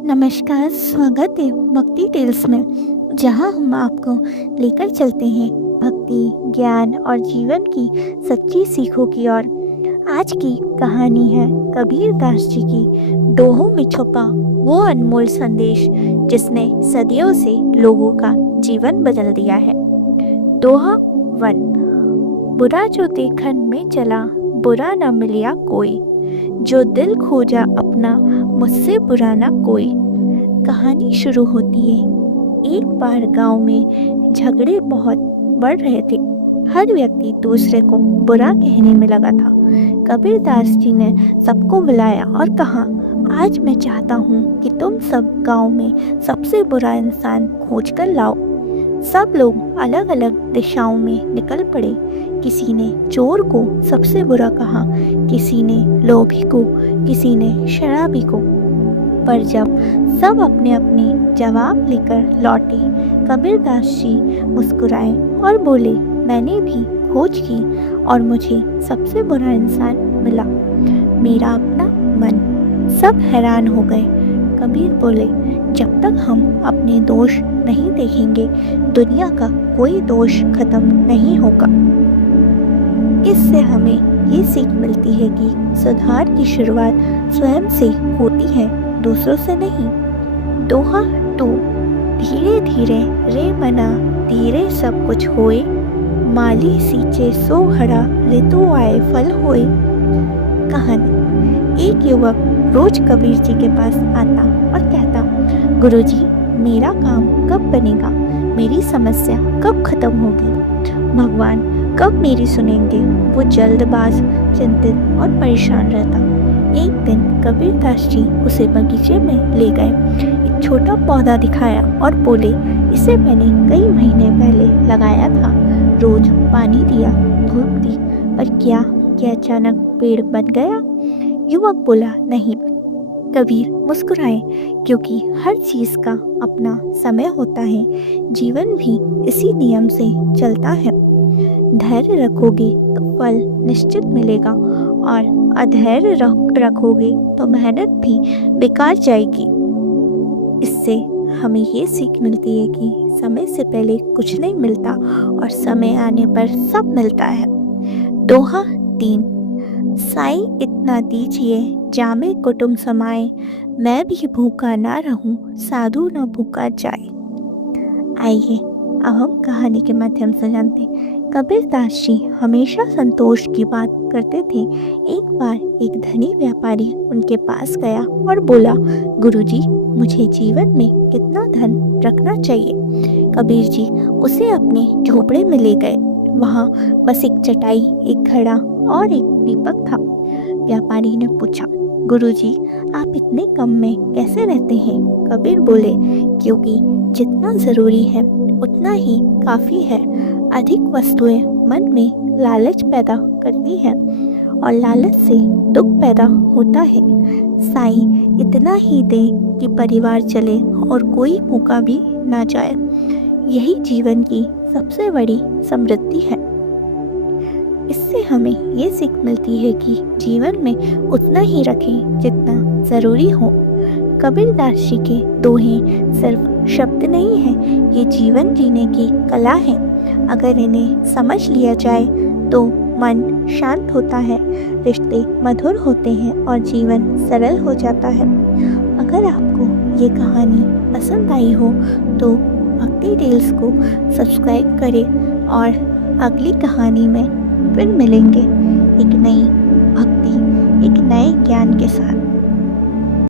नमस्कार, स्वागत है भक्ति टेल्स में, जहां हम आपको लेकर चलते हैं भक्ति, ज्ञान और जीवन की सच्ची सीखों की ओर। आज की कहानी है कबीर दास जी की दोहों में छुपा वो अनमोल संदेश जिसने सदियों से लोगों का जीवन बदल दिया है। दोहा 1। बुरा जो देखन में चला, बुरा न मिलिया कोई, जो दिल खोजा अपना, मुझसे बुरा ना कोई। कहानी शुरू होती है। एक बार गांव में झगड़े बहुत बढ़ रहे थे। हर व्यक्ति दूसरे को बुरा कहने में लगा था। कबीर दास जी ने सबको बुलाया और कहा, आज मैं चाहता हूँ कि तुम सब गांव में सबसे बुरा इंसान खोज कर लाओ। सब लोग अलग अलग दिशाओं में निकल पड़े। किसी ने चोर को सबसे बुरा कहा, किसी ने लोभी को, किसी ने शराबी को। पर जब सब अपने अपने जवाब लेकर लौटे, कबीर दास जी मुस्कुराए और बोले, मैंने भी खोज की और मुझे सबसे बुरा इंसान मिला, मेरा अपना मन। सब हैरान हो गए। कबीर बोले, जब तक हम अपने दोष नहीं देखेंगे, दुनिया का कोई दोष खत्म नहीं होगा। इससे हमें ये सीख मिलती है कि सुधार की शुरुआत स्वयं से होती है, दूसरों से नहीं। दोहा 2। धीरे धीरे रे मना, धीरे सब कुछ होए, माली सींचे सो हरा, ऋतु आए फल होए। कहानी। एक युवक रोज कबीर जी के पास आता और कहता, गुरुजी, मेरा काम कब बनेगा, मेरी समस्या कब खत्म होगी, भगवान कब मेरी सुनेंगे। वो जल्दबाज, चिंतित और परेशान रहता। एक दिन कबीर दास जी उसे बगीचे में ले गए, एक छोटा पौधा दिखाया और बोले, इसे मैंने कई महीने पहले लगाया था, रोज पानी दिया, धूप दी, पर क्या यह अचानक पेड़ बन गया? युवक बोला, नहीं। कबीर मुस्कुराए, क्योंकि हर चीज का अपना समय होता है। जीवन भी इसी नियम से चलता है। धैर्य रखोगे तो फल निश्चित मिलेगा, और अधैर्य रखोगे तो मेहनत भी बेकार जाएगी। इससे हमें ये सीख मिलती है कि समय से पहले कुछ नहीं मिलता और समय आने पर सब मिलता है। दोहा 3। साई इतना दीजिए, जामे कुटुंब समाए, मैं भी भूखा ना रहूं, साधु न भूखा जाए। आइए अब हम कहानी के माध्यम से जानते हैं। कबीर दास जी हमेशा संतोष की बात करते थे। एक बार एक धनी व्यापारी उनके पास गया और बोला, गुरुजी, मुझे जीवन में कितना धन रखना चाहिए? कबीर जी उसे अपने झोपड़े में ले गए। वहाँ बस एक चटाई, एक घड़ा और एक दीपक था। व्यापारी ने पूछा, गुरुजी, आप इतने कम में कैसे रहते हैं? कबीर बोले, क्योंकि जितना जरूरी है उतना ही काफी है। अधिक वस्तुएं मन में लालच पैदा करती हैं और लालच से दुख पैदा होता है। साई इतना ही दे कि परिवार चले और कोई भूखा भी ना जाए। यही जीवन की सबसे बड़ी समृद्धि है। इससे हमें ये सीख मिलती है कि जीवन में उतना ही रखें जितना ज़रूरी हो। कबीर दास जी के दोहे सिर्फ शब्द नहीं हैं, ये जीवन जीने की कला है। अगर इन्हें समझ लिया जाए तो मन शांत होता है, रिश्ते मधुर होते हैं और जीवन सरल हो जाता है। अगर आपको ये कहानी पसंद आई हो तो भक्ति टेल्स को सब्सक्राइब करें और अगली कहानी में फिर मिलेंगे एक नई भक्ति, एक नए ज्ञान के साथ।